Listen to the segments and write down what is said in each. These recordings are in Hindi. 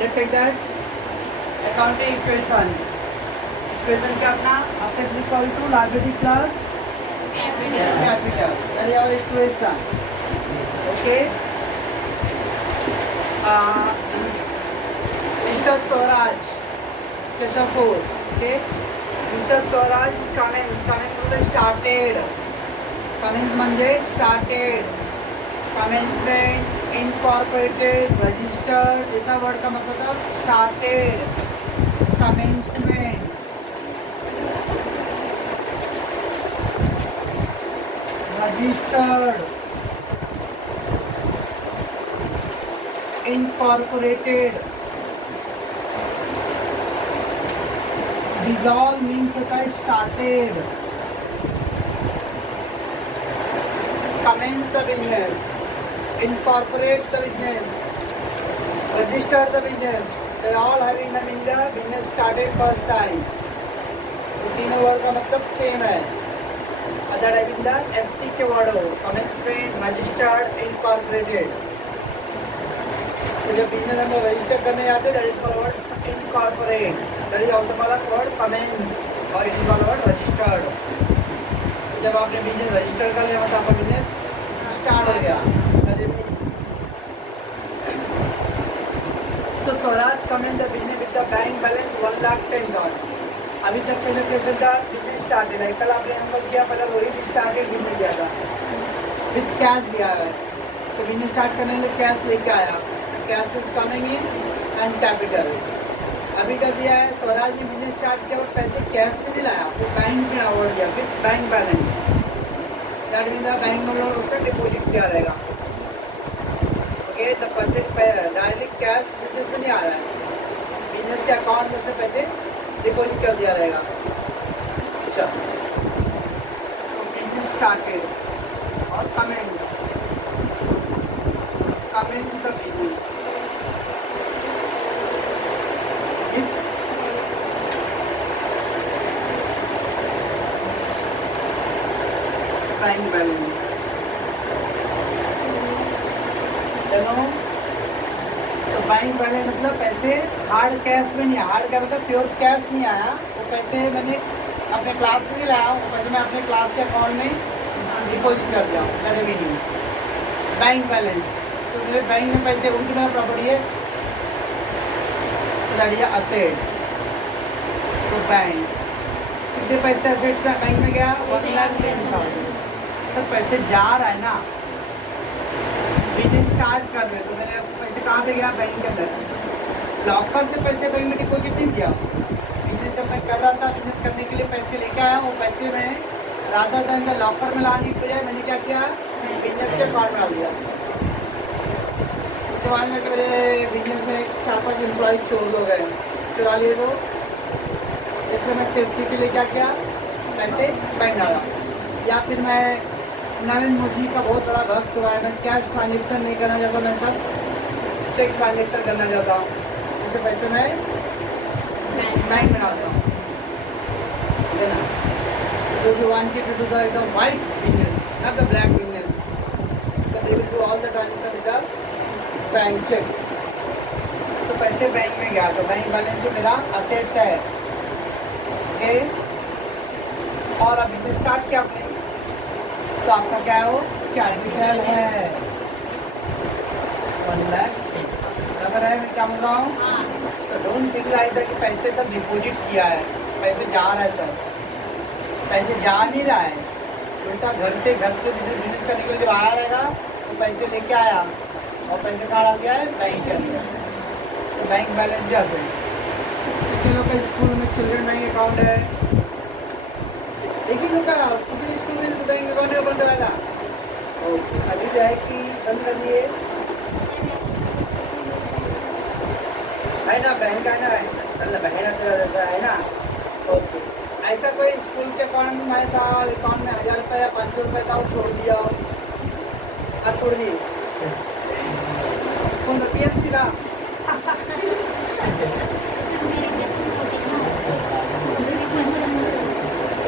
Let's take that accounting equation. Equation क्या अपना asset is equal to liability plus capital. That is our equation. Okay. Mr. Swaraj, question 4. Okay. Mr. Swaraj commence म्हणजे started. Commence म्हणजे started. Commencement, incorporated, registered. ऐसा वर्ड का मतलब था started. Commencement. Registered. Incorporated. Dissolve means होता है started. Commence the business. Incorporate the business. Register the business. They all having the meaning the business started first time. तो तीनों वर्ड का मतलब सेम है. Other having the SP के वर्ड हो. Commencement, registered, incorporated. तो जब बिजनेस हम लोग रजिस्टर करने जाते हैं, that is called word incorporate. That is also called word commence और it is called word registered. तो जब आपने बिजनेस रजिस्टर कर लिया मतलब आपका बिजनेस स्टार्ट हो गया. So Swaraj commenced the business with the bank balance 1,10,000. अभी तक पहले कैसे था बिजनेस स्टार्टेड है. कल आपने हम लोग किया पहले रोहित स्टार्टेड बिजनेस किया था विथ कैश दिया है. तो बिजनेस स्टार्ट करने के लिए कैश लेके आया. Cash is coming in and capital. अभी कर दिया है स्वराज ने बिजनेस स्टार्ट किया और पैसे कैश में नहीं लाया, वो बैंक में अवॉर्ड दिया with bank balance. That mean the bank में लोग उसका डिपॉजिट किया रहेगा. ओके. तो पैसे डायरेक्ट कैश बिजनेस में नहीं आ रहा है, बिजनेस के अकाउंट में से पैसे डिपॉजिट कर दिया रहेगा. अच्छा. तो बिजनेस स्टार्टेड और commence the business bank balance. चलो. तो बैंक बैलेंस मतलब पैसे हार्ड कैश में नहीं आया. हार्ड क्या मतलब प्योर कैश नहीं आया. वो पैसे मैंने अपने क्लास में नहीं लाया, वो पैसे मैं अपने क्लास के अकाउंट में डिपॉजिट कर दिया रेवेन्यू. बैंक बैलेंस तो मेरे बैंक में पैसे उनकी तरह प्रॉपर्टी है लड़िया असेट्स. तो बैंक कितने पैसे असेट्स में बैंक में गया 1,10,000. तो पैसे जा रहा है ना, बिजनेस स्टार्ट कर रहे तो मेरे पैसे कहाँ पे गया बैंक के अंदर. लॉकर से पैसे बैंक में डिपॉजिट नहीं दिया. बिजनेस जब मैं कर रहा था बिजनेस करने के लिए पैसे लेकर आया, वो पैसे मैं राधा धन का लॉकर में लाने के बजाय मैंने क्या किया बिजनेस के अकाउंट में डाल दिया. तो मान लो कि मेरे बिजनेस में 4-5 एम्प्लॉय चोर हो गए, चुरा लिए. तो इसलिए मैं सेफ्टी के लिए क्या किया पैसे बैंक डाला. या फिर मैं नरेंद्र मोदी का बहुत बड़ा भक्त हुआ है, मैं कैश ट्रांजेक्शन नहीं करना चाहता, मैं सब चेक ट्रांजेक्शन करना चाहता हूँ. इससे पैसे मैं बैंक में डालता हूँ. है ना. तो you wanted to do the एकदम white business, not the black business, तो they will do all the transaction with the bank cheque. तो पैसे बैंक में गया. तो बैंक बैलेंस जो मेरा असेट्स है. ओके. और अब बिजनेस स्टार्ट किया आपने तो आपका क्या है वो कैपिटल है 1 लाख. बराबर है. मैं क्या बोल रहा हूँ. तो डोंट थिंक लाइक दैट कि पैसे सब डिपॉजिट किया है, पैसे जा रहा है सर. पैसे जा नहीं रहा है, उल्टा घर से बिजनेस करने के लिए जब आया रहेगा तो पैसे लेके आया और पैसे कहाँ डाल दिया है बैंक के अंदर. तो बैंक बैलेंस भी असेट्स. कितने लोग का स्कूल में चिल्ड्रन बैंक अकाउंट है. एक ही लोग का किसी स्कूल में बैंक अकाउंट ओपन करा था. अभी जो है कि बंद कर दिए है ना. बैंक है ना, मतलब बहना चला जाता है ना. ओके. ऐसा कोई स्कूल के अकाउंट में था, अकाउंट में 1,000 रुपये या 500 रुपये था, वो छोड़ दिया. अब छोड़ दिए कौन PMC का.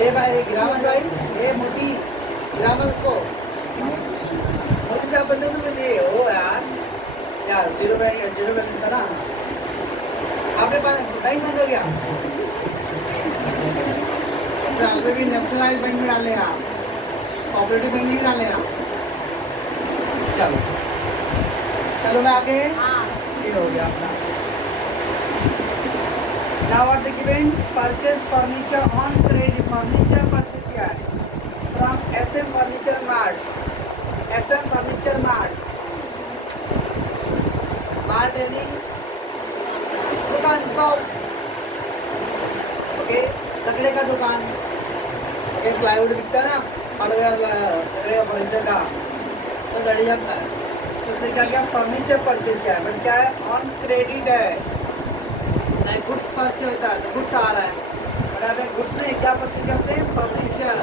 ए भाई ग्रामर भाई, ए मोटी ग्रामर को मोटी साहब बंदे तो दिए हो यार. 0 बैलेंस था ना. आपने नहीं बंद हो गया ट्रांसफर भी नेशनलाइज बैंक में डाल लेना कोऑपरेटिव बैंक में डाल लेना चलो चलो मैं आगे ये हो गया अपना Now what the given purchase furniture on credit furniture purchase क्या है from SM Furniture Mart SM Furniture Mart Mart यानी दुकान शॉप ओके लकड़े का दुकान एक प्लाईवुड बिकता है ना हार्डवेयर फर्नीचर का तो गाड़ी जाता है तो उसने क्या किया फर्नीचर परचेज किया है बट क्या है ऑन क्रेडिट है लाइक गुड्स परचेज होता है तो गुड्स आ रहा है बट अगर गुड्स नहीं क्या परचेज किया उसने फर्नीचर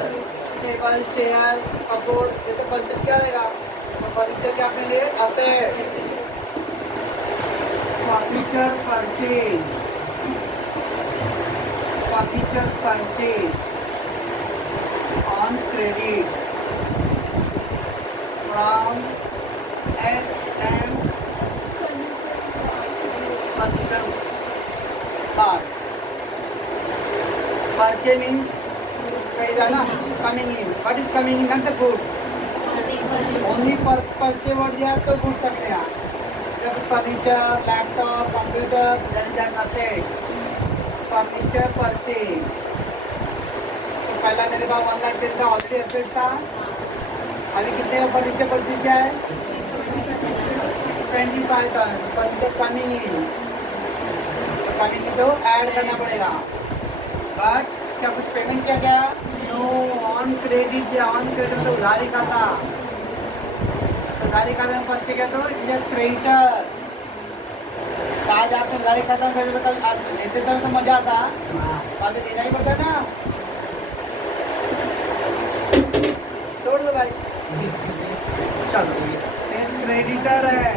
टेबल चेयर कपबोर्ड ये तो परचेज क्या रहेगा तो फर्नीचर क्या अपने लिए asset furniture purchase on credit from SM Furniture Mart. Purchase means na coming in. What is coming in? Not the goods. Only for purchase what they are तो goods सकते हैं. जब furniture, laptop, computer, that is an assets. Furniture purchase. पहला मेरे पास 1 लाख का ऑस्ट्री एसेट था अभी कितने का फर्नीचर परचेज किया है 25,000 फर्नीचर कमिंग इन तो ऐड करना पड़ेगा बट क्या कुछ पेमेंट किया गया नो ऑन क्रेडिट दिया ऑन क्रेडिट तो उधारी का था उधारी खाता में परचेज किया तो ये क्रेडिटर आज आपने उधारी खाता में तो कल लेते समय तो मजा आता अभी देना ही पड़ता ना तोड़ दो भाई चलो क्रेडिटर है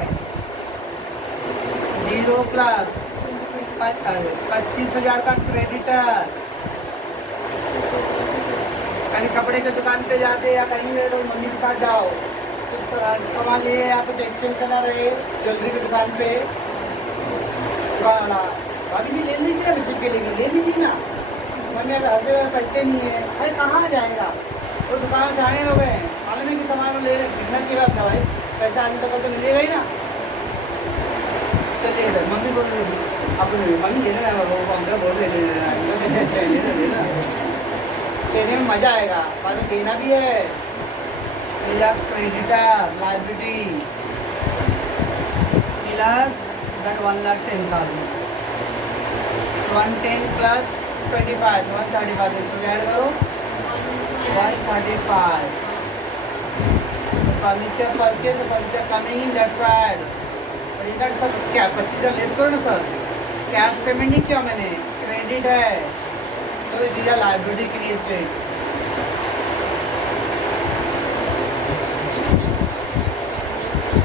0 प्लस 25,000 का क्रेडिटर कहीं कपड़े की दुकान पे जाते या कहीं भी लोग मम्मी के साथ जाओ कुछ सामान लिए या कुछ एक्सचेंज करना रहे ज्वेलरी की दुकान पे अभी भी ले लीजिए बच्चे के लिए ले लीजिए ना मम्मी पैसे नहीं है अरे कहाँ जाएगा वो दुकान से आने लोग हैं मालूम है कि सामान ले दिखना चाहिए आपका भाई पैसा आने तक तो मिलेगा ही ना चलिए इधर मम्मी बोल रही आप मम्मी लेना है वो अंकल बोल रहे लेना लेने में मज़ा आएगा बाद में देना भी है creditor liability plus that 1,10,000 110 plus 25 135 इसको ऐड करो 135 furniture purchase furniture coming in that's right और इधर सब क्या 25,000 लेस करो ना सर कैश पेमेंट नहीं किया मैंने क्रेडिट है तो these are liability created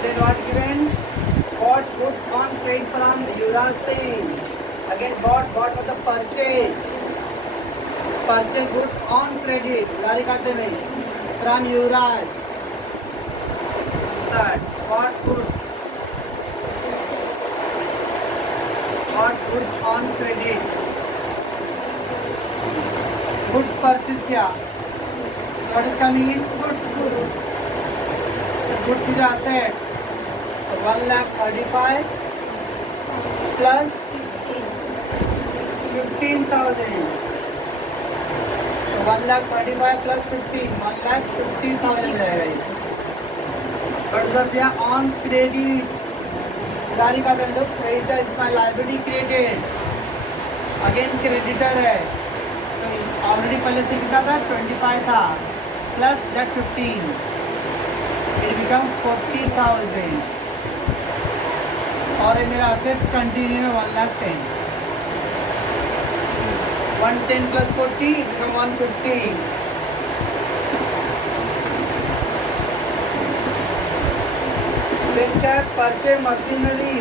then what given bought goods on credit from Yuvraj Singh again bought for the purchase goods on credit गाड़ी खाते में from Yuvraj that bought goods on credit goods purchase किया what is coming in goods is assets 1,35,000 plus 15,000 so 1,35,000 plus 15 1,50,000 रहेगा but जब दिया on credit गाड़ी का बंदो creditor is my liability created again creditor है तो ऑलरेडी पहले से कितना था 25 था plus that 15 it become 40,000 और मेरा assets कंटिन्यू है 1,10,000 110 plus 40 become 150 then क्या purchase machinery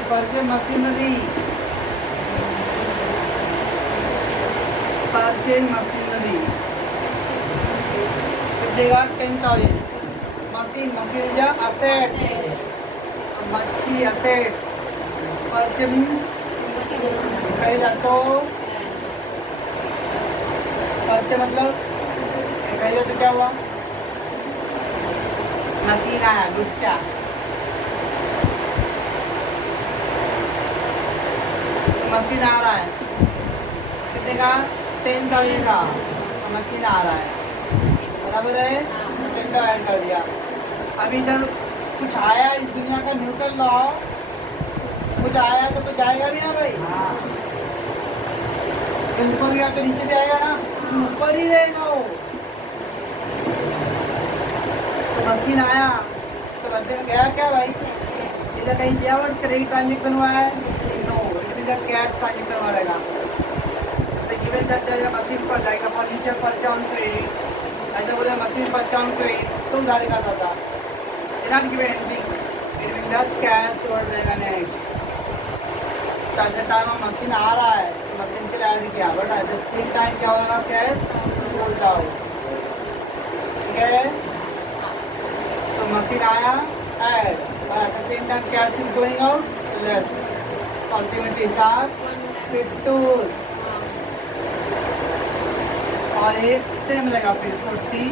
देगा 10,000 machine is a assets मच्छी assets purchase means कहीं जाते हो बच्चे मतलब कहीं जाते क्या हुआ मशीन आया गुड्स क्या मशीन आ रहा है कितने का 10,000 का मशीन आ रहा है बराबर है 10 का ऐड कर दिया। अभी इधर कुछ आया इस दुनिया का न्यूटन लॉ कुछ आया तो जाएगा भी ना भाई ऊपर गया तो नीचे भी आएगा ना ऊपर ही रहेगा वो तो मशीन आया तो बंदे में गया क्या भाई इधर कहीं दिया और क्रेडिट ट्रांजेक्शन हुआ है नो इधर कैश ट्रांजेक्शन हुआ रहेगा तो गिवन जब जाएगा मशीन पर जाएगा फर्नीचर परचा ऑन क्रेडिट ऐसा बोला मशीन परचा ऑन क्रेडिट तो उधार का था not given anything it means that cash word रहेगा नेक्स्ट तो एट द टाइम मशीन आ रहा है तो मशीन के लिए ऐड किया but at the same time क्या होगा कैश बोल जाओ ठीक है तो मशीन आया add but at the same time cash is going out less ultimately हिसाब 52 और एक सेम रहेगा फिर 40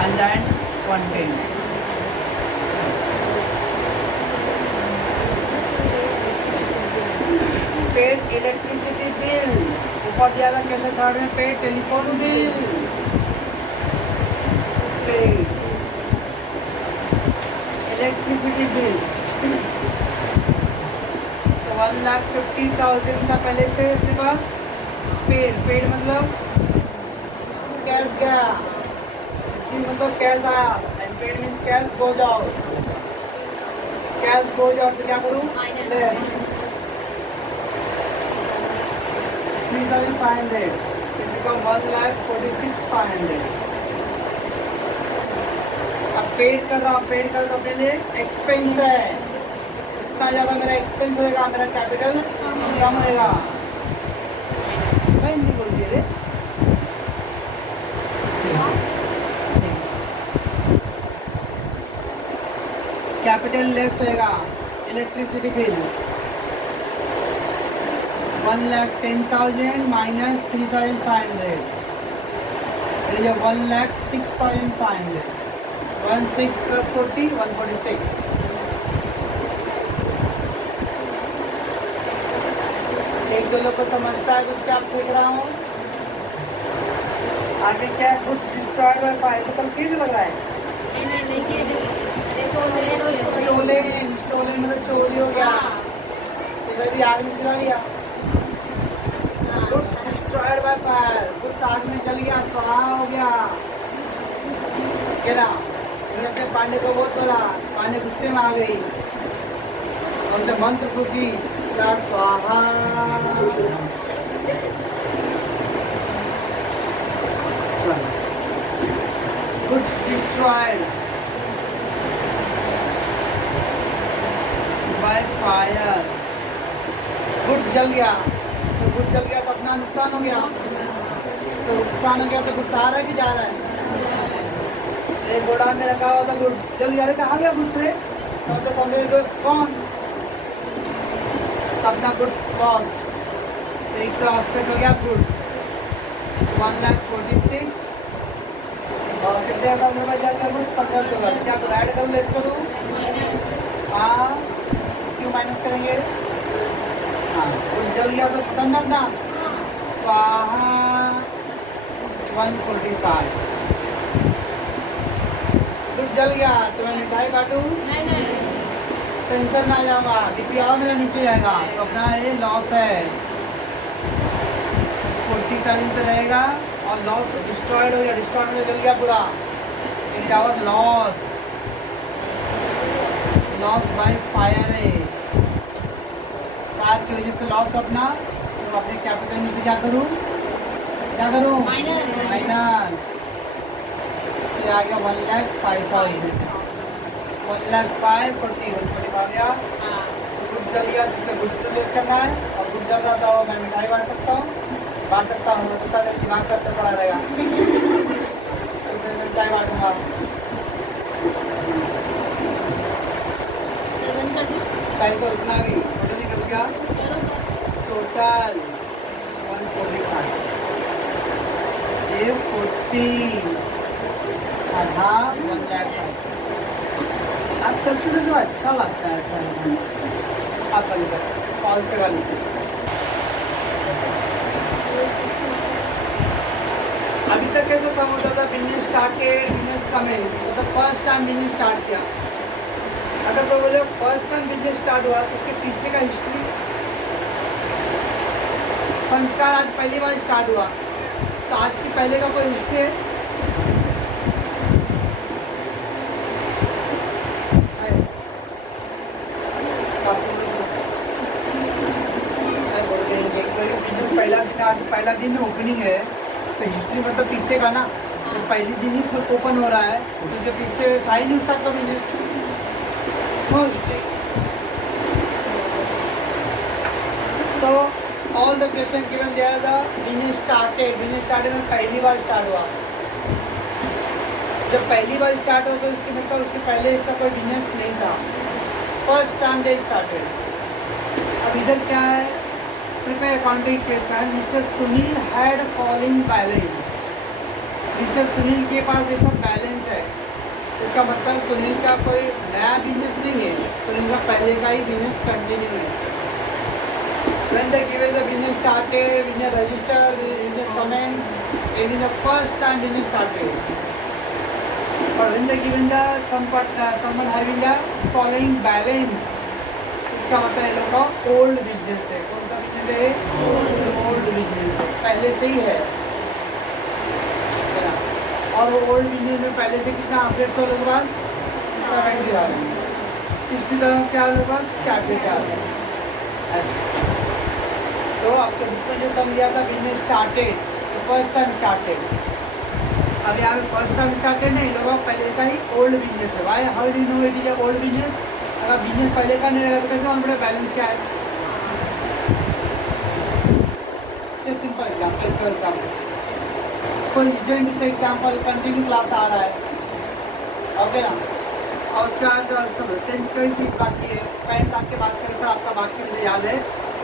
and then 110 paid electricity bill ऊपर दिया था कैसे थर्ड में paid telephone bill paid electricity bill so 1,50,000 था पहले से अपने पास पेड पेड मतलब कैश गया इसी मतलब कैश आया and paid means cash goes out cash goes out तो क्या करूँ लेस 3,500 it become 1,46,500 अब पेड कर रहा हूँ पेड कर तो अपने लिए एक्सपेंस है इतना ज़्यादा मेरा एक्सपेंस होएगा मेरा कैपिटल कम होएगा हिंदी बोलती है रे कैपिटल लेस होएगा electricity bill 1,10,000 minus 3,500 it is a 1,06,500 16 plus 40 146 एक दो लोग को समझता है कुछ क्या देख रहा हूँ आगे क्या कुछ डिस्ट्रॉयड बाय फायर तो कल क्यों लग रहा है स्टोलन मतलब चोरी हो गया इधर भी आग में चला गया goods destroyed by fire goods आग में जल गया स्वाहा हो गया क्या इसने पांडे को बहुत बोला पांडे गुस्से में आ गई हमने मंत्र को की स्वाहा goods destroyed by fire goods जल गया तो गुड्स जल गया तो अपना नुकसान हो गया तो नुकसान हो गया तो गुड्स आ रहा है कि जा रहा है एक गोदाम में रखा हुआ था गुड्स जल गया कहाँ गया गुड्स रे तो कौन अपना गुड्स लॉस तो एक तो हॉस्पिटल हो गया गुड्स 1,46,000 और कितने का रुपये जल गया गुड्स 1,500 का क्या तो ऐड करूँ लेस करूँ हाँ क्यों माइनस करेंगे हाँ गुड्स जल गया तो खत्म करना स्वाहा 145 कुछ जल गया तो मैं मिठाई काटूँ नहीं टेंशन में आ जाऊँगा बीपी और मेरा नीचे जाएगा तो अपना ये लॉस है 40,000 पे रहेगा और लॉस डिस्ट्रॉयड हो गया डिस्ट्रॉयड में जल गया पूरा it is our loss loss by fire है फायर की वजह से लॉस अपना तो अपने कैपिटल में क्या करूँ माइनस इसलिए आ गया 1,05,000 1,05,000 40 आ गया गुड्स जल गया जिसमें गुड्स को लेस करना है और गुड्स जल रहा था वो मैं मिठाई बांट सकता हूँ हो सकता है मेरे दिमाग का असर पड़ा रहेगा तो मैं मिठाई बांटूंगा कहीं को रुकना भी जल्दी कर क्या कैपिटल 145, ये 40 आधा 1 लाख है। आप चलते तो अच्छा लगता है सर। आप बंद कर, पॉज करा लीजिए। अभी तक कैसे समझ आता, बिजनेस स्टार्टेड, बिजनेस कमेंस, मतलब फर्स्ट टाइम बिजनेस स्टार्ट किया। अगर तो बोले फर्स्ट टाइम बिजनेस स्टार्ट हुआ तो उसके पीछे का हिस्ट्री, संस्कार आज पहली बार स्टार्ट हुआ तो आज की पहले का कोई हिस्ट्री है? पहला दिन ओपनिंग है तो हिस्ट्री मतलब पीछे का ना, तो पहली दिन ही खुद ओपन हो रहा है तो उसके पीछे था ही नहीं स्टार्ट का business, no history. So all the question given there the business started में पहली बार स्टार्ट हुआ। जब पहली बार स्टार्ट हुआ तो इसके मतलब उसके पहले इसका कोई बिजनेस नहीं था, फर्स्ट टाइम दे स्टार्टेड। अब इधर क्या है, prepare accounting question. Mister Sunil had following balance. Mister Sunil के पास ये सब बैलेंस है, इसका मतलब सुनील का कोई नया बिजनेस नहीं है, सुनील का पहले का ही बिजनेस कंटिन्यू है। When they given the business started, business register, business commence, it is the first time business started. Or when they given the someone having the following balance, इसका मतलब ये लोग का ओल्ड बिजनेस है। कौन सा बिजनेस है? ओल्ड बिजनेस है, पहले से ही है। और वो ओल्ड बिजनेस में पहले से कितना असेट्स हो लोगों के पास? 70,000। 60,000 क्या लोगों के पास? कैपिटल। तो आपके बुक में जो सम दिया था बिजनेस स्टार्टेड, तो फर्स्ट टाइम स्टार्टेड। अब यहाँ पे फर्स्ट टाइम स्टार्टेड नहीं, लोगों पहले का ही ओल्ड बिजनेस है। Why how do know it is old business? अगर बिजनेस पहले का नहीं रहेगा तो कैसे मालूम पड़ेगा बैलेंस क्या है? से सिंपल एग्जाम्पल, कोई स्टूडेंट से एग्जाम्पल कंटिन्यू क्लास आ रहा है, ओके ना, और उसका जो सब 10th का भी फीस बाकी है, पेरेंट्स आपके बात करें तो आपका बाकी मुझे याद है,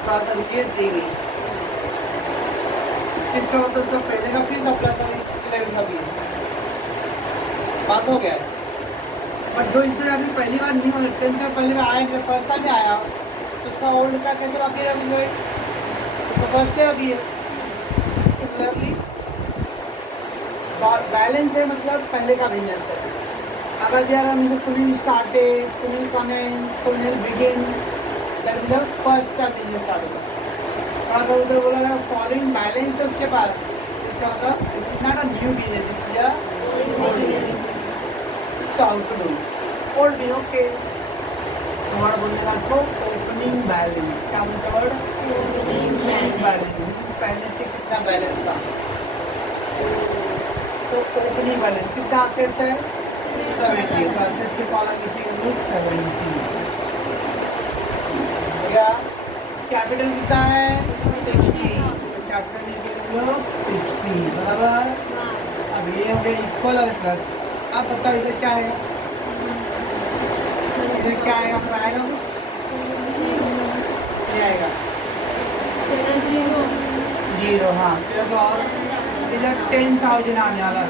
थोड़ा सा रुकिए देंगे। इसका मतलब उसका पहले का फीस और प्लस 11 का फीस बात हो गया है। बट जो स्टूडेंट अभी पहली बार नहीं हो, 10th का पहले में आया, जब फर्स्ट टाइम आया तो उसका ओल्ड का कैसे बाकी है? अभी उसका फर्स्ट ईयर अभी है। सिमिलरली बैलेंस है, मतलब पहले का बिजनेस है। अगर दिया रहा मुझे Sunil started, Sunil commences, Sunil begin, that is the first time business start होगा। अगर उधर बोला गया फॉलोइंग बैलेंस है उसके पास, इसका मतलब this is not a new business, this is a old business. So how to do old business? Okay, word बोलने इसको ओपनिंग बैलेंस। क्या बोलते वर्ड? Opening balance. पहले से कितना बैलेंस था? सो ओपनिंग बैलेंस कितना असेट्स है? 70। तो असेट के कॉलम लिखिए 70। या कैपिटल कितना है? 60। कैपिटल लिखिए 60, बराबर। अब ये हो गया इक्वल और प्लस। अब बताओ इधर क्या आएगा? इधर क्या आएगा? फिर आएगा ये आएगा 0। हाँ, फिर तो और इधर 10,000 आने वाला है।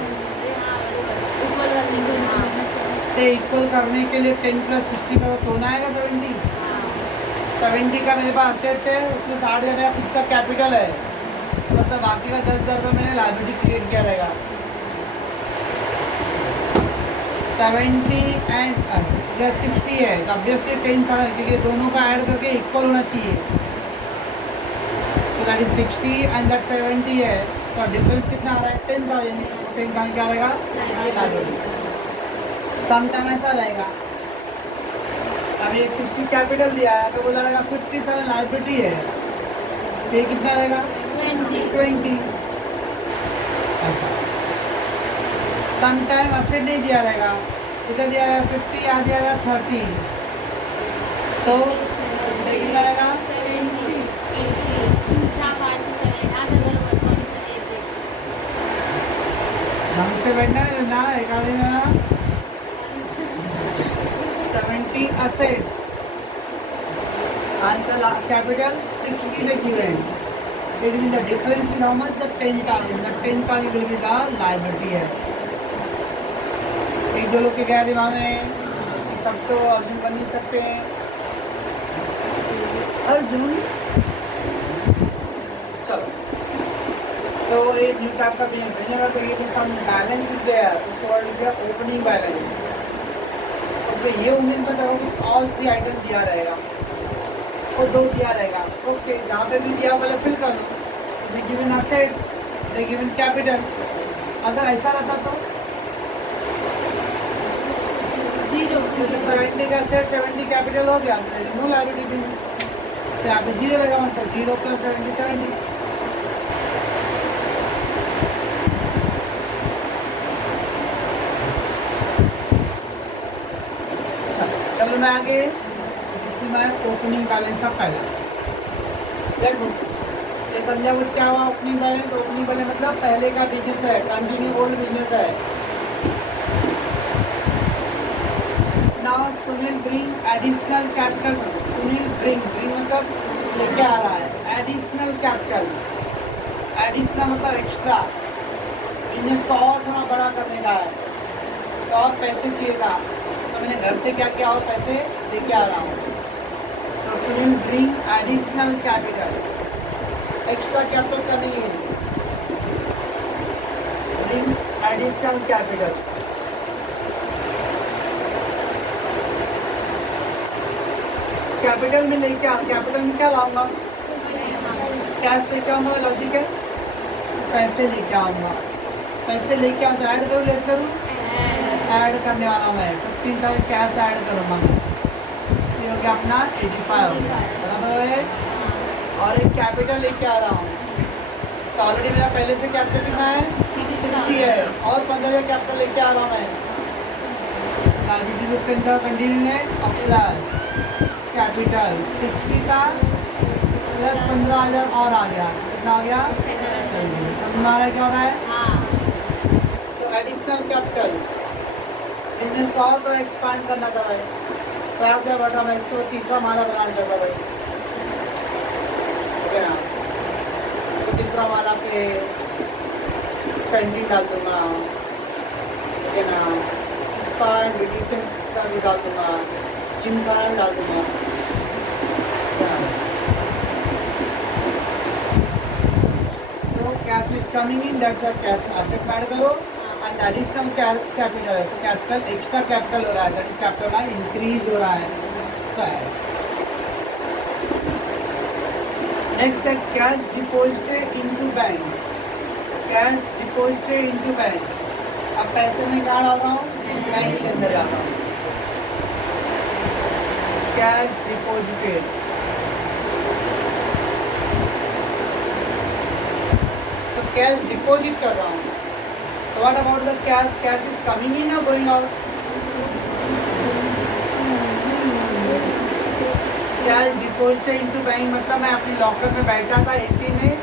तो इक्वल करने के लिए 10 + 60 करो तो ना आएगा 70। 70 का मेरे पास असेट्स है, उसमें 60,000 मेरा खुद का कैपिटल है, मतलब बाकी का 10,000 रुपये मैंने लायबिलिटी क्रिएट किया रहेगा। 70 एंड इधर 60 है तो ऑब्वियसली 10,000, क्योंकि दोनों का ऐड करके इक्वल होना चाहिए। तो दैट इज 60 एंड दैट 70 है, तो डिफरेंस कितना आ रहा है? 10,000। 10,000 क्या रहेगा? लायबिलिटी। सम टाइम ऐसा रहेगा, अब ये 60 कैपिटल दिया है तो बोला रहेगा 50,000 लायबिलिटी है, तो ये कितना रहेगा? 20। ऐसा सम टाइम असेट नहीं दिया रहेगा, इधर दिया रहेगा 50, यहाँ दिया रहेगा 30, तो ये कितना रहेगा? ढंग से बैठना है ना, एक आदमी ना 70 assets and the capital 60 they given. It means the difference is how much? The 10,000. The 10,000 will be the liability है. एक दो लोग के क्या दिमाग में सब तो अर्जुन बन नहीं सकते हैं. अर्जुन चलो तो एक न्यू टाइप का बिजनेस बनेगा तो ये सम बैलेंस इज देयर. उसको वर्ड किया ओपनिंग बैलेंस. उसमें ये उम्मीद मत करो कि ऑल 3 आइटम दिया रहेगा और 2 दिया रहेगा. ओके जहाँ पे भी दिया पहले फिल कर लो. The given assets, the given capital. अगर ऐसा रहता तो 70 का सेट 70 कैपिटल हो गया तो नो लायबिलिटी बिल्स. तो यहाँ पे 0 रहेगा मतलब 0 + 70 70. चलो मैं आगे इसमें ओपनिंग बैलेंस का पहला ये समझा कुछ क्या हुआ. ओपनिंग बैलेंस, ओपनिंग बैलेंस मतलब पहले का बिजनेस है, कंटिन्यू ओल्ड बिजनेस है. Now Sunil bring additional capital. Sunil bring मतलब लेके आ रहा है एडिशनल कैपिटल. एडिशनल मतलब एक्स्ट्रा. बिजनेस को और थोड़ा बड़ा करने का है तो और पैसे चाहिए था तो मैंने घर से क्या किया और पैसे लेके आ रहा हूँ. तो Sunil bring additional capital. Extra capital का नहीं है. Bring additional capital. कैपिटल में लेके आ. कैपिटल में क्या लाऊंगा? कैश लेके आऊँगा. लॉजिक है. पैसे लेके आऊँगा. पैसे लेके आऊँ तो ऐड करूँ लेस करूँ? ऐड करने वाला हूँ मैं. 15,000 कैश ऐड करूँगा. ये हो गया अपना 85 हो गया. बराबर है. और एक कैपिटल लेके आ रहा हूँ तो ऑलरेडी मेरा पहले से कैपिटल कितना है? 60 है. और 15,000 कैपिटल लेके आ रहा हूँ मैं. लायबिलिटी जो पेंटा कंटिन्यू है और प्लस कैपिटल 60 का प्लस 15,000 और आ गया. कितना आ गया? हमारा क्या हो रहा है? तो एडिशनल कैपिटल बिजनेस को और तो एक्सपांड करना था भाई. क्लास जब बैठा मैं इसको तीसरा माला बनाना चाहता भाई. तो तीसरा माला पे पेंटिंग डाल दूँगा. ठीक है ना. स्पा एंड ब्यूटिशियन का भी डाल दूँगा. जिम का डाल दूँगा. तो cash is coming in that's what cash asset add करो. एंड एडिशनल कैपिटल है तो कैपिटल एक्स्ट्रा कैपिटल हो रहा है. दैट इज कैपिटल ना इंक्रीज हो रहा है. सो नेक्स्ट है cash deposited into bank. Cash deposited into bank. अब पैसे में कहाँ डाल रहा हूँ? बैंक के अंदर डाल रहा हूँ. Cash deposited. तो कैश डिपॉजिट कर रहा हूँ. So what about the cash? Cash is coming in or going out? Cash deposited into bank मतलब मैं अपनी लॉकर में बैठा था एसी में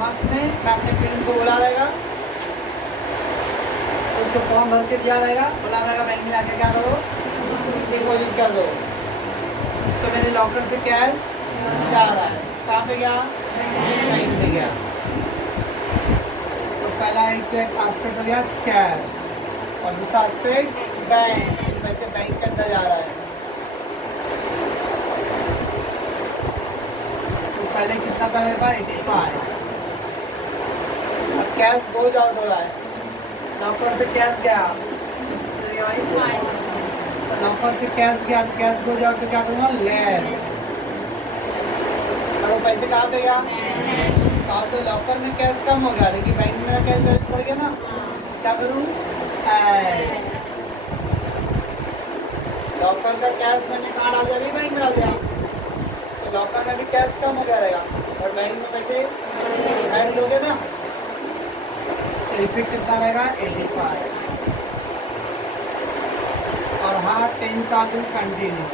मस्त में. मैं अपने पिन को बुला रहेगा. उसको फॉर्म भर के दिया रहेगा. बुला रहेगा बैंक में आके क्या करो? डिपॉजिट कर दो. तो मेरे लॉकर से कैश जा रहा है. कहाँ पे गया? बैंक पे गया. तो पहला एक एस्पेक्ट हो गया कैश और दूसरा एस्पेक्ट बैंक. पैसे बैंक के अंदर जा रहा है. तो पहले कितना था मेरे पास? 85. अब कैश गोज आउट हो रहा है. लॉकर से कैश गया तो लॉकर से कैश गया तो कैश गोज आउट तो क्या करूँगा? लेस. और वो पैसे कहाँ पे गया? तो लॉकर में कैश कम हो गया लेकिन बैंक में मेरा कैश बैलेंस बढ़ गया ना. क्या करूँ? ऐड. लॉकर का कैश मैंने कहाँ डाल दिया? अभी बैंक में डाल दिया. तो लॉकर में भी कैश कम हो गया रहेगा और बैंक में पैसे ऐड हो गए ना. इफेक्ट कितना रहेगा? 85. और हाँ 10,000 कंटिन्यू.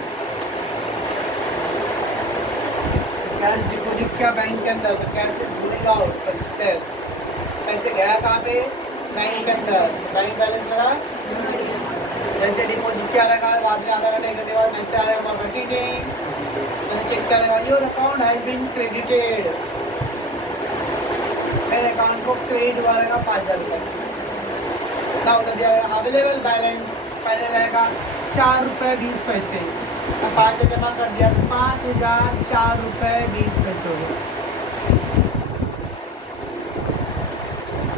कैश डिपॉजिट किया बैंक के अंदर तो cash is going out. Plus पैसे गया कहाँ पे? बैंक के अंदर. बैंक बैलेंस मेरा जैसे डिपॉजिट किया रखा है. बाद में आधा घंटे 1 घंटे बाद पैसे आ रहे हैं. रखेंगे मैंने चेक करेगा your account has been credited, मेरे अकाउंट को क्रेडिट हुआ रहेगा 5,000 रुपये। क्या होता दिया अवेलेबल बैलेंस पहले रहेगा 4 रुपये 20 पैसे, अब 5,000 जमा कर दिया तो 5,004 रुपये 20 पैसे हो गए।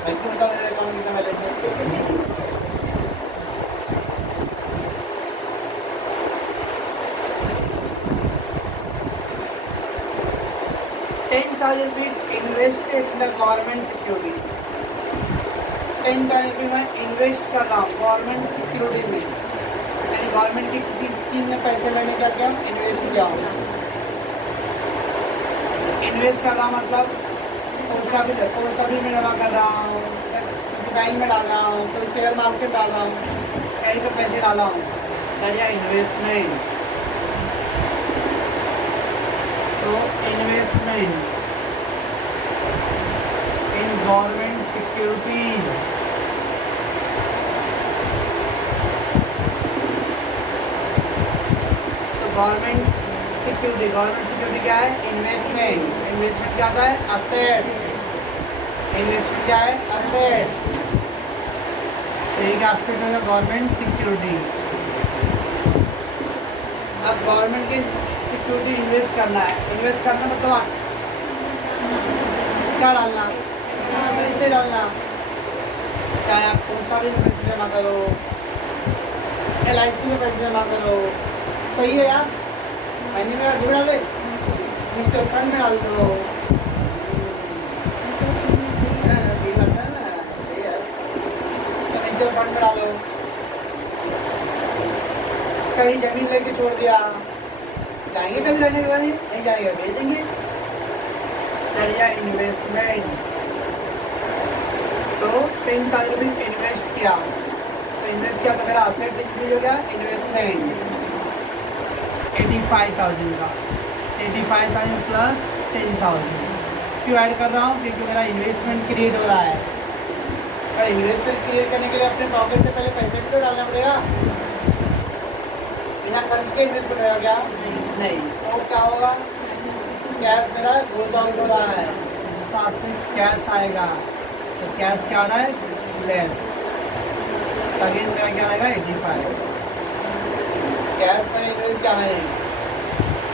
मेरे अकाउंट कितना balance 10,000 rupees invested in the government security. 10,000 रुपये मैं इन्वेस्ट कर रहा हूँ गवर्नमेंट सिक्योरिटी में, यानी गवर्नमेंट की किसी स्कीम में पैसे मैंने क्या किया इन्वेस्ट किया हूँ। इन्वेस्ट कर रहा हूँ मतलब पोस्ट ऑफिस में जमा कर रहा हूँ, किसी बैंक में डाल रहा हूँ, कोई शेयर मार्केट डाल रहा हूँ, कहीं पर पैसे डाला हूँ, बढ़िया इन्वेस्टमेंट। तो इन्वेस्टमेंट इन गवर्नमेंट सिक्योरिटीज, तो गवर्नमेंट सिक्योरिटी क्या है इन्वेस्टमेंट क्या होता है असेट्स, इन्वेस्टमेंट क्या है असेट्स, तो एक एस्पेक्ट है गवर्नमेंट सिक्योरिटी। अब गवर्नमेंट की सिक्योरिटी इन्वेस्ट करना है, इन्वेस्ट करना मतलब क्या डालना पैसे डालना, चाहे आप पोस्ट ऑफिस में पैसे जमा करो, LIC में पैसे जमा करो, सही है यार, महीने में अभी डाले म्यूचुअल फंड में डाल दो, म्यूचुअल फंड में डालो, कहीं जमीन लेके छोड़ दिया, जाएंगे कभी रहने के बाद नहीं जाएगा भेज देंगे, बढ़िया इन्वेस्टमेंट। तो 10,000 रुपये इन्वेस्ट किया, तो इन्वेस्ट किया तो मेरा असेट्स इंक्रीज हो गया, इन्वेस्टमेंट 85,000 का, 85,000 प्लस 10,000 क्यों ऐड कर रहा हूँ क्योंकि मेरा इन्वेस्टमेंट क्रिएट हो रहा है, और इन्वेस्टमेंट क्रिएट करने के लिए अपने पॉकेट से पहले पैसे भी तो डालना पड़ेगा, बिना खर्च के इन्वेस्टमेंट होगा क्या नहीं, तो क्या होगा कैश मेरा गोज आउट हो रहा है, साथ में कैश आएगा, तो कैश क्या आ रहा है लेस, अगेन मेरा क्या आएगा 85, कैश में इन्वेस्ट क्या है।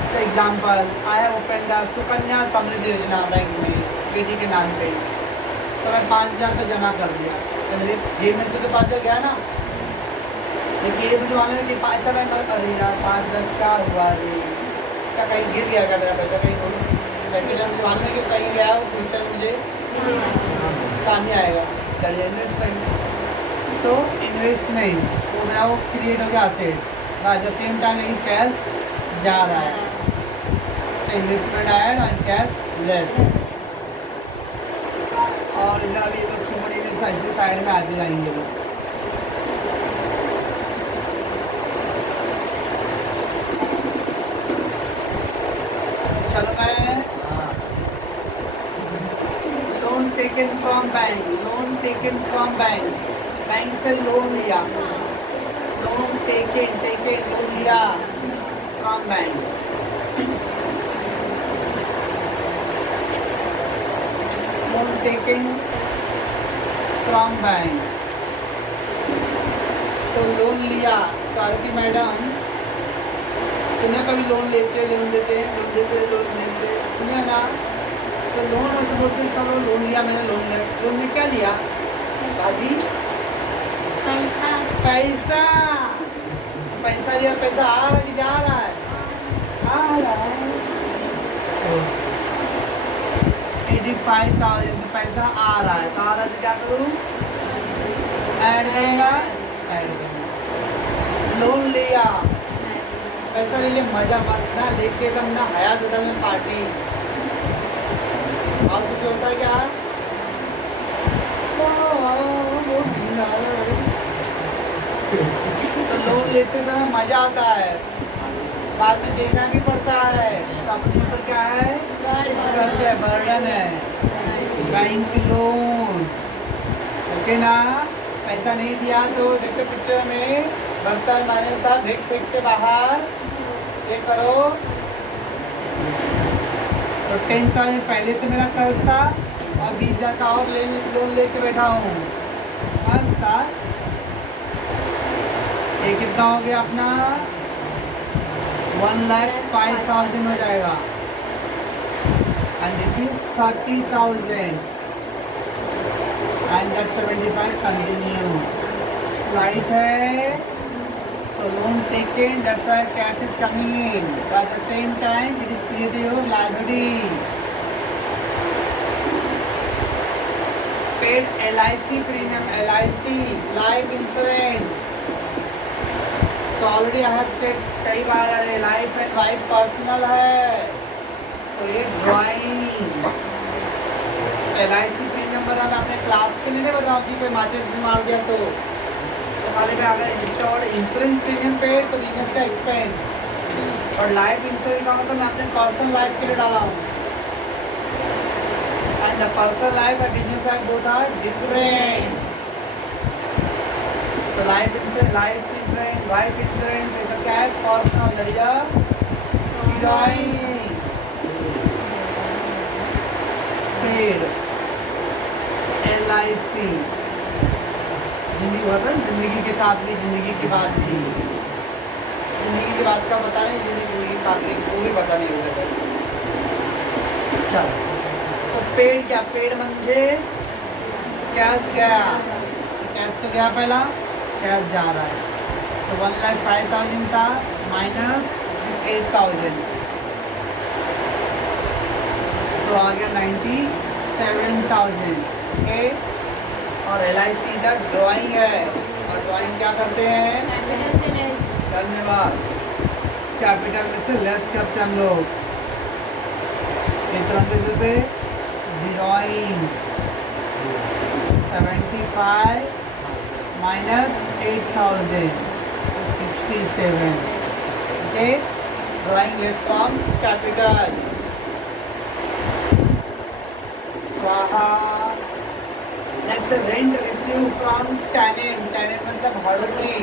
For example I have open the Sukanya Samriddhi Yojana bank में बेटी के नाम पे, तो मैं 5,000 तो जमा कर दिया, तो मेरे जेब में से तो 5,000 गया ना, लेकिन ये मुझे मालूम है कि 5,000 मैं अरे यार 5,000 क्या हुआ रे, क्या कहीं गिर गया क्या मेरा पैसा कहीं, लेकिन मुझे मालूम है कि कहीं गया वो फ्यूचर मुझे काम ही आएगा, दैट इन्वेस्टमेंट। सो इन्वेस्टमेंट वो मेरा वो क्रिएट हो गया assets, at the same time लेकिन कैश जा रहा है, तो इन्वेस्टमेंट ऐड और कैश लेस, और इधर अभी लोग सुमड़ी में साइड में आगे लाएंगे लोग। चलो मैं loan taken from bank, bank से लोन लिया, लोन लिया from bank, loan taken from bank, तो लोन लिया, तो आरती मैडम सुनिए कभी लोन देते सुनिए ना, तो लोन बोलते सब लोन लिया, मैंने लोन में क्या लिया भाभी पैसा लिया, पैसा आ रहा है कि जा रहा है, आ रहा है 85,000 पैसा आ रहा है, तो आ रहा है तो क्या करूँ ऐड करूँगा, लोन लिया पैसा ले लिया, मजा मस्त ना लेके एकदम ना हयात होटल में पार्टी, और कुछ होता है क्या तो लोन लेते समय मजा आता है, बाद में देना भी पड़ता है, तो अपने ऊपर क्या है बर्डन है, बैंक लोन, ओके ना, पैसा नहीं दिया तो देखते पिक्चर में बर्तन माने साहब फेंकते बाहर, ये करो तो 10,000 पहले से मेरा कर्ज था और 20,000 का और लोन लेके बैठा हूँ। बस था ये कितना हो गया अपना 1,05,000 हो जाएगा। And this is 30,000 and that 75 continue. Right है, so loan taken, that's why cash is coming in, but at the same time it is creating your liability. Paid LIC premium, LIC life insurance. तो ऑलरेडी आई हैव सेड कई बार, अरे लाइफ एंड वाइफ पर्सनल है, तो ये ड्राइंग LIC प्रीमियम बना। मैं अपने क्लास के लिए नहीं बताऊँ कि कोई माचिस मार दिया तो खाली में अगर इंस्टॉल्ड इंश्योरेंस प्रीमियम पेड तो बिजनेस का एक्सपेंस, और लाइफ इंश्योरेंस का मतलब मैं अपने पर्सनल लाइफ के लिए डाला हूँ। एंड द पर्सनल लाइफ और business life both are different. तो लाइफ इंश्योरेंस, वाइफ इंश्योरेंस ये सब क्या है, personal, that is a drawing paid LIC। जिंदगी भर ना, जिंदगी के साथ भी, जिंदगी के बाद भी। जिंदगी के बाद का पता नहीं, जिंदगी के साथ भी वो भी पता नहीं होगा। चलो, तो पेड़ क्या, पेड़ म्हणजे कैश गया, कैश तो गया पहला, कैश जा रहा है। तो 1,05,000 था माइनस इस 8,000, तो आ गया 97,000। ओके, और LIC का ड्राइंग है, और ड्राइंग क्या करते हैं, धन्यवाद, कैपिटल में से लेस करते हैं हम लोग। कितना देते थे, drawing 75 minus 8,000 67। Okay, drawing less from capital. स्वाहा। Next rent receive from tenant. Tenant मतलब भाड़ोत्री।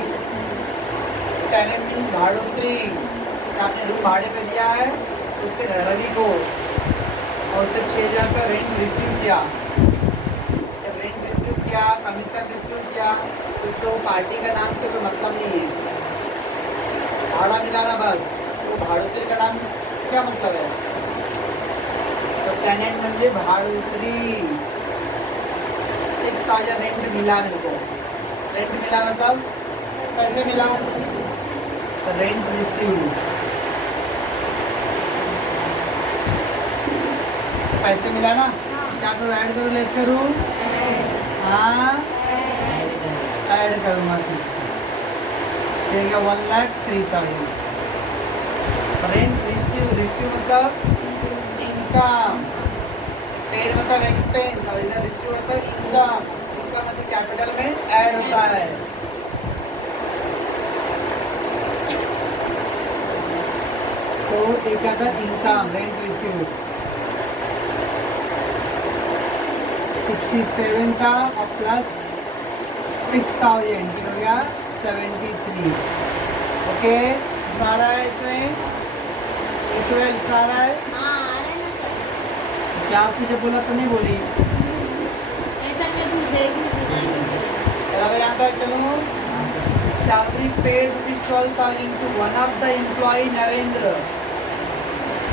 Tenant means भाड़ोत्री। आपने रूम भाड़े पे दिया है, उससे रवि को, और उससे 6,000 का रेंट रिसीव किया। जब रेंट रिसीव किया, कमीशन रिसीव किया, तो उसको पार्टी का नाम से कोई मतलब नहीं है, भाड़ा मिलाना बस। वो भाड़ोत्री का नाम क्या मतलब है, तो टेनेंट म्हणजे भाड़ोत्री। 6,000 रेंट मिला मेरे को। रेंट मिला मतलब पैसे मिला, तो रेंट रिसीव, तो पैसे मिला ना। क्या करूँ, ऐड करूँ, लेस करूँ, हाँ ऐड करूँगा। फिर 1,03,000 रेंट रिसीव। रिसीव मतलब इनकम, पेड मतलब एक्सपेंस, और इधर रिसीव मतलब इनकम। इनकम मतलब कैपिटल में ऐड होता है। तो ये क्या था, इनकम, रेंट रिसीव 67 था, और प्लस 6,000 हो गया 73। ओके, इसमें आ रहा है, इसमें इसमें आ रहा है। क्या आपने जब बोला तो नहीं बोली, ऐसा मैं कुछ देख रही थी ना इसलिए। चलो भाई यहाँ तक चलो। Salary paid ₹12,000 to one of the employ Narendra.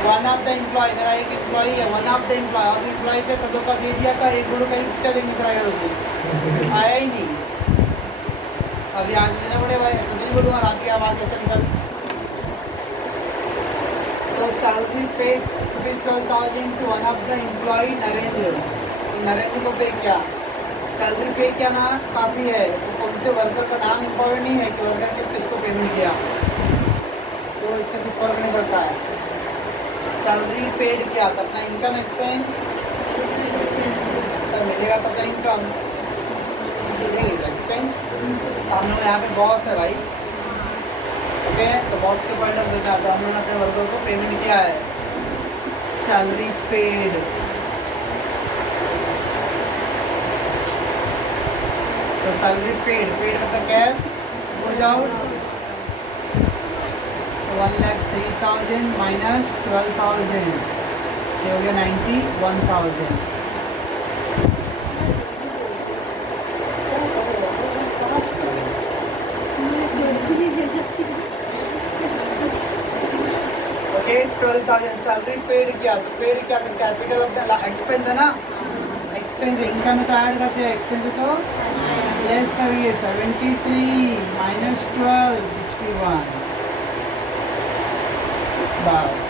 One of the employ, मेरा एक एम्प्लॉय है, वन ऑफ द एम्प्लॉय, और एम्प्लॉय थे सब लोग का दे दिया था। एक गुरु कहीं पिक्चर देखने चला गया, उसने आया ही नहीं। अभी आज देना पड़े भाई, तो नहीं बोलूँगा, रात की आवाज़ अच्छा निकल। तो salary paid ₹12,000 to one of the employ Narendra. तो नरेंद्र को पे किया, सैलरी पे किया ना, काफ़ी है। तो कौन से वर्कर का नाम इम्पोर्टेंट नहीं है कि वर्कर के किसको पेमेंट किया, तो इससे कुछ फर्क नहीं पड़ता है। सैलरी पेड किया तो अपना इनकम एक्सपेंस तो मिलेगा, तो अपना इनकम एक्सपेंस। तो हम लोग यहाँ पे बॉस है भाई, ओके, तो बॉस के पॉइंट ऑफ व्यू का तो हम लोगों ने अपने वर्कर को पेमेंट किया है, सैलरी पेड। तो सैलरी पेड, पेड मतलब कैश हो जाओ, 1,03,000 माइनस 12,000 ये हो गया 91,000। ओके 12,000 सैलरी पेड किया, तो पेड क्या तो कैपिटल ऑफ द एक्सपेंस है ना, एक्सपेंस इनकम में तो ऐड करते हैं, एक्सपेंस तो लेस करिए 73 माइनस 12 61 बस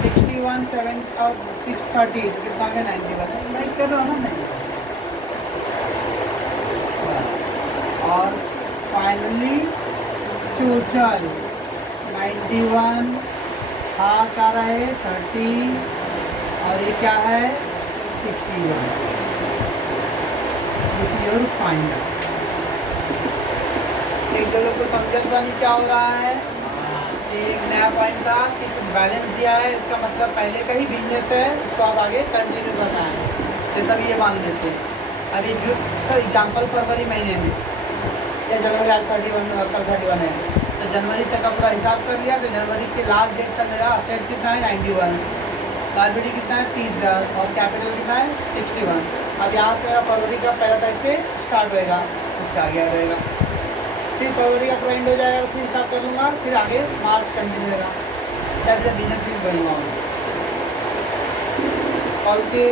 61 7 और 630 तो कितना है 91 नहीं कर रहा हूँ ना मैं। और फाइनली टोटल 91 हाथ आ रहा है 30 और ये क्या है 61। This is your final. एक दो लोग को समझ पानी क्या हो रहा है। एक नया पॉइंट था कि कुछ बैलेंस दिया है, इसका मतलब पहले का ही बिजनेस है, उसको आप आगे कंटिन्यू करना है, जैसा भी ये मान लेते हैं। अभी जो सर एग्जाम्पल फरवरी महीने में या जनवरी आज 31 कल 31 है, तो जनवरी तक का पूरा हिसाब कर लिया, तो जनवरी के लास्ट डेट तक मेरा असेट कितना है 91, लायबिलिटी कितना है 30,000 और कैपिटल कितना है 61। अब यहाँ से मेरा फरवरी का पहला तारीख से स्टार्ट होएगा, उसका आगे रहेगा, फिर फरवरी का पूरा एंड हो जाएगा, तो फिर हिसाब कर लूँगा, फिर आगे मार्च कंटिन्यू रहेगा। That is the business is going on. Okay.